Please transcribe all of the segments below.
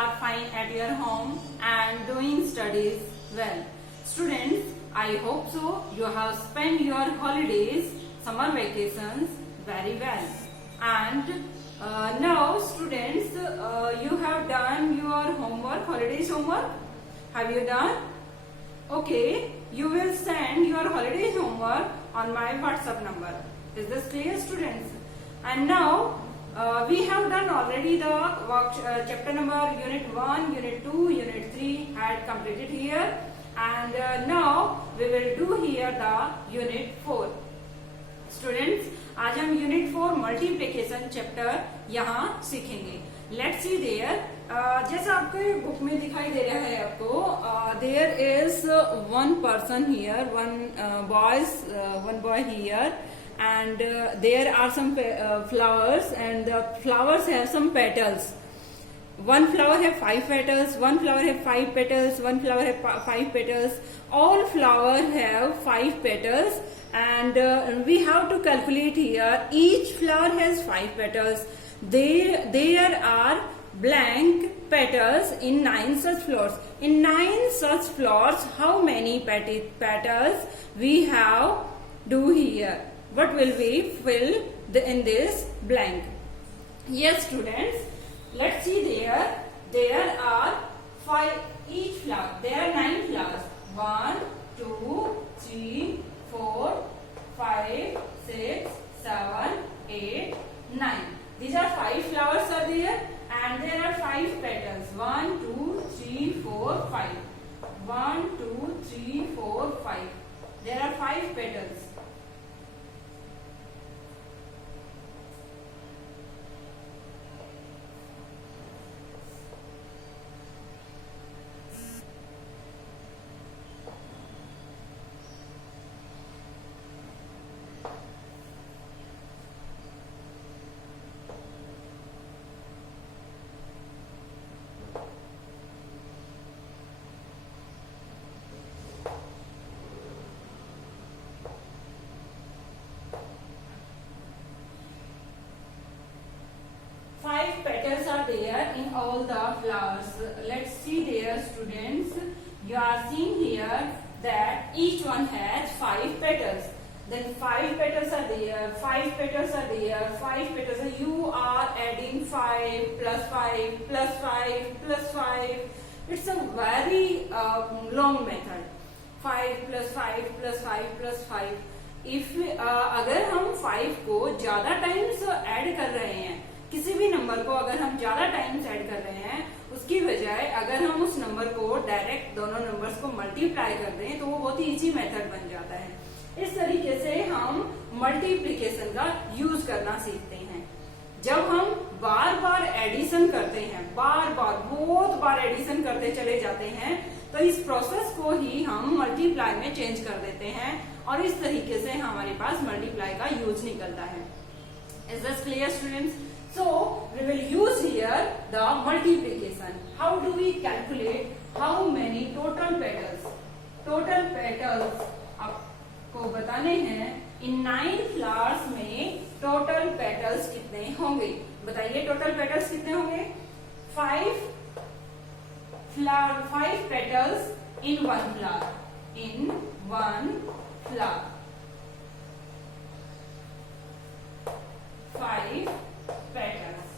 are fine at your home and doing studies well. Students, I hope so you have spent your holidays, summer vacations very well. And now students, you have done your homework, holidays homework. Have you done? Okay, you will send your holidays homework on my WhatsApp number. Is this clear, students? And now we have done already the chapter number unit 1, unit 2, unit 3 had completed here, and now we will do here the unit 4. Students, आज हम unit 4 multiplication chapter यहाँ सीखेंगे. Let's see there. जैसा आपके book में दिखाई दे रहा है आपको, there is one person here, one boy here, and there are some flowers, and the flowers have some petals. One flower have 5 petals, one flower have 5 petals, one flower have 5 petals. All flowers have 5 petals, and we have to calculate here. Each flower has 5 petals. There are blank petals in 9 such flowers. In 9 such flowers, how many petals we have do here? What will we fill in this blank? Yes, students. Let's see there. There are 5 each flower. There are 9 flowers. 1, 2, 3, 4, 5, 6, 7, 8, 9. These are 5 flowers are there, and there are 5 petals. 1, 2, 3, 4, 5. 1, 2, 3, 4, 5. There are 5 petals. Petals are there in all the flowers. Let's see there, students. You are seeing here that each one has 5 petals. Then 5 petals are there, 5 petals are there, 5 petals are. You are adding 5 plus 5 plus 5 plus 5. It's a very long method. 5 plus 5 plus 5 plus 5. If अगर हम 5 को ज्यादा times add कर रहे हैं, किसी भी number को अगर हम ज्यादा टाइम्स ऐड कर रहे हैं, उसकी बजाय अगर हम उस नंबर को डायरेक्ट दोनों नंबर्स को मल्टीप्लाई कर दें तो वो बहुत ही इजी मेथड बन जाता है. इस तरीके से हम मल्टीप्लिकेशन का यूज करना सीखते हैं. जब हम बार बार एडिशन करते हैं, बहुत बार एडिशन करते चले जाते हैं, तो इस प्रोसेस को ही हम मल्टीप्लाई में चेंज कर देते हैं, और इस तरीके से हमारे पास मल्टीप्लाई का यूज निकलता है. Is this clear, students? So we will use here the multiplication. How do we calculate how many total petals? Total petals आपको बताने हैं. इन 9 flowers में total petals कितने होंगे? बताइए total petals कितने होंगे? 5 petals in one flower. In one flower. 5 petals,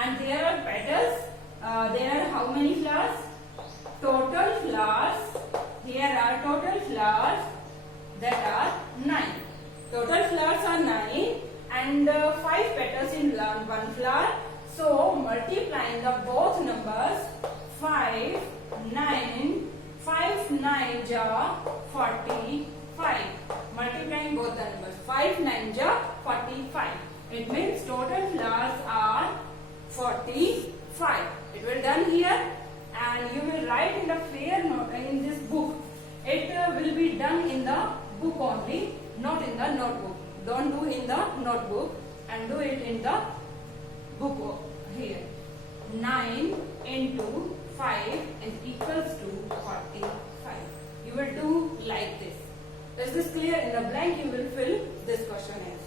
and there are petals. There are how many flowers? Total flowers. Here are total flowers that are 9. Total flowers are 9, and 5 petals in one flower. So multiplying the both numbers, 5, 9, 5 9 ja 45. Multiplying both the numbers, 5 9 ja 45. It means total flowers are 45. It will done here, and you will write in the fair note in this book. It will be done in the book only, not in the notebook. Don't do in the notebook, and do it in the book here. 9 into 5 is equals to 45. You will do like this. Is this clear? In the blank you will fill this question as.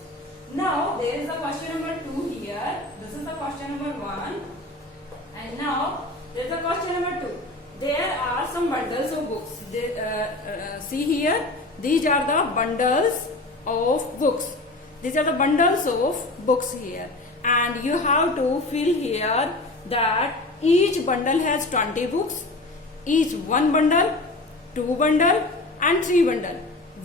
Now there is a question number 2 here. This is the question number 1, and now There is a question number 2. There are some bundles of books. See here, these are the bundles of books. These are the bundles of books here, and you have to fill here that each bundle has 20 books. Each one bundle, two bundle, and three bundle.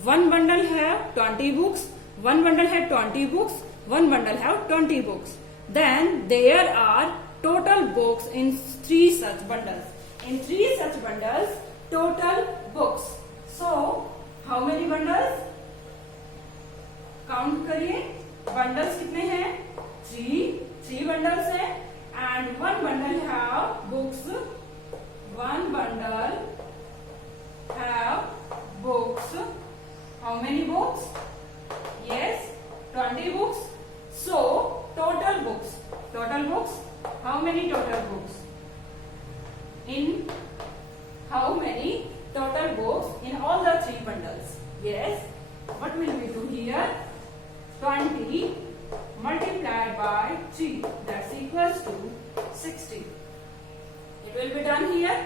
One bundle have 20 books. One bundle have 20 books. One bundle have 20 books. Then there are total books in 3 such bundles. In 3 such bundles, total books. So, how many bundles? Count करिए, bundles कितने हैं? 3 bundles हैं, and one bundle have books. One bundle have books. How many books? Yes, 20 books. So, total books. Total books. How many total books? In how many total books in all the 3 bundles? Yes. What will we do here? 20 multiplied by 3. That's equals to 60. It will be done here.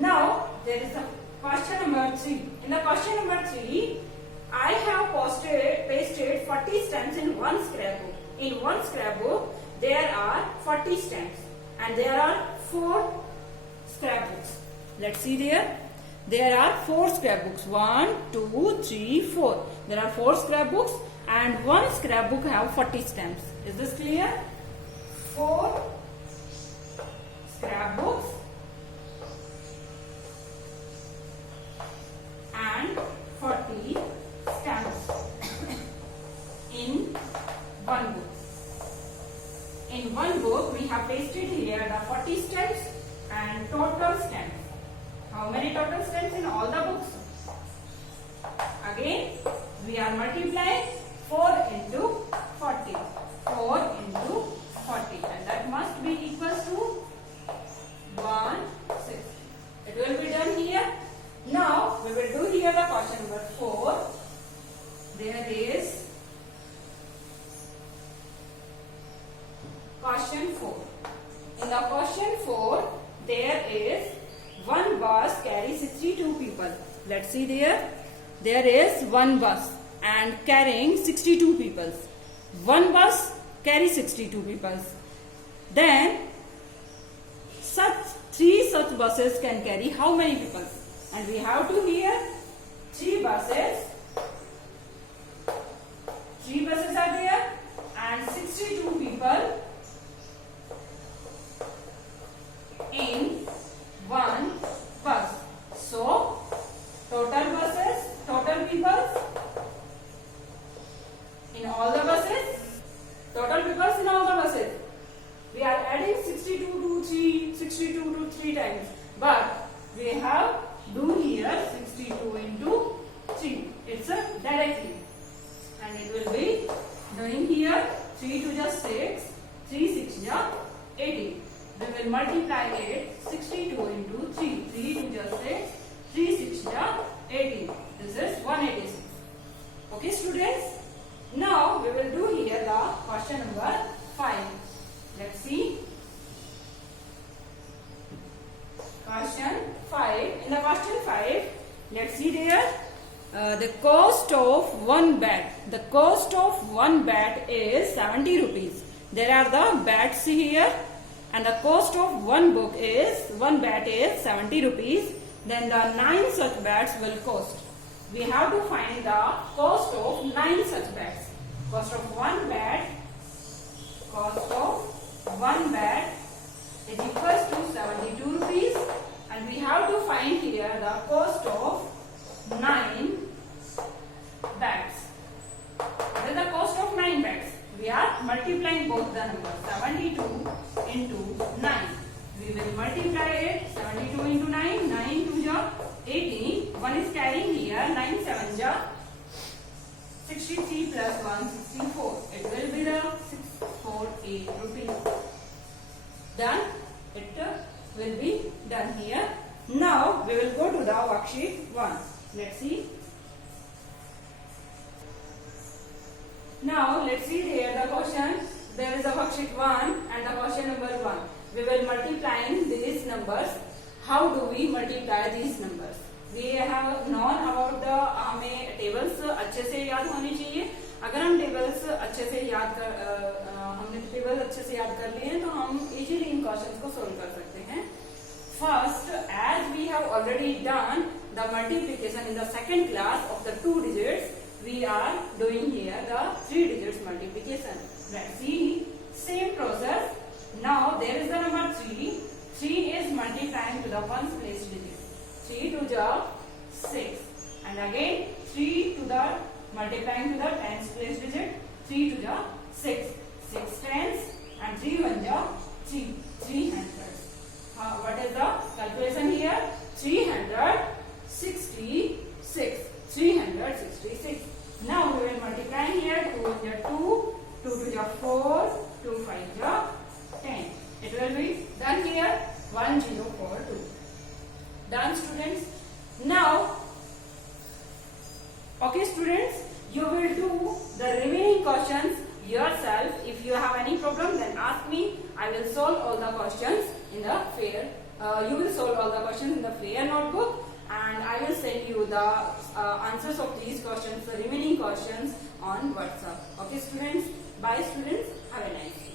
Now, there is a question number 3. In the question number 3, I have pasted 40 stamps in one scrapbook. In one scrapbook, there are 40 stamps, and there are 4 scrapbooks. Let's see there. There are 4 scrapbooks. 1, 2, 3, 4. There are 4 scrapbooks, and one scrapbook have 40 stamps. Is this clear? 4 scrapbooks and 40 stamps in one book. In one book, we have pasted here the 40 stamps and total stamps. How many total stamps in all the books? Again, we are multiplying 4 into 40. 4 into 40, and that must be equals to 160. It will be done here. Now, we will do here the question number 4. There is question 4. In the question 4, there is one bus carries 62 people. Let's see there. There is one bus and carrying 62 people. One bus carries 62 people. Then, such buses can carry how many people? And we have to here 3 buses. 3 buses are there and 62 people in one bus. So, total buses, total people in all the buses, total people in all the buses. We are adding 62 to 3 times, but we have do here 62 into 3. It's a directly, and it will be doing here 3 to just 6, 3 6 just 18. We will multiply it 62 into 3. 3 to just 6, 3 6 just 18. This is 186. Okay, students. Now we will do here the question number 5. Let's see. Question 5. In the question 5, let's see there. The cost of one bat. The cost of one bat is 70 rupees. There are the bats here, and the cost of one bat is 70 rupees. Then the 9 such bats will cost. We have to find the cost of 9 such bats. Cost of one bat is equals to 72 rupees, and we have to find here the cost of 9 bats. What is the cost of 9 bats? We are multiplying both the numbers. 72 into 9. We will multiply it. 72 into 9. 9 to the 18. 1 is carrying here. 9 7 ja 63 plus 1 64. It will be the 648 rupees. Done. It will be done here. Now we will go to the worksheet 1. Let's see. Now let's see here the question. There is a worksheet 1 and the question number 1. we will multiplying these numbers. How do we multiply these numbers? We have known about the हमें tables अच्छे से याद होनी चाहिए. अगर हम tables अच्छे से याद हमने tables अच्छे से याद कर लिए हैं तो हम easily इन questions को solve कर सकते हैं. First, as we have already done the multiplication in the second class of the 2 digits, we are doing here the 3 digits multiplication. Let's see, same process. Now there is the number 3. 3 is multiplying to the 1's place digit. 3 to the 6. And again 3 to the multiplying to the 10's place digit. 3 to the 6. 6 tens and 3 1 the 3. 300. What is the calculation here? 366. 366. Now we will multiply here. 2 to the 2, 2 to the 4, 2 5 the 10. It will be done here. 1042. Done, students. Now, okay, students, you will do the remaining questions yourself. If you have any problem, then ask me. I will solve all the questions in the fair. You will solve all the questions in the fair notebook, and I will send you the answers of these questions, the remaining questions on WhatsApp. Okay, students. Bye, students. Have a nice day.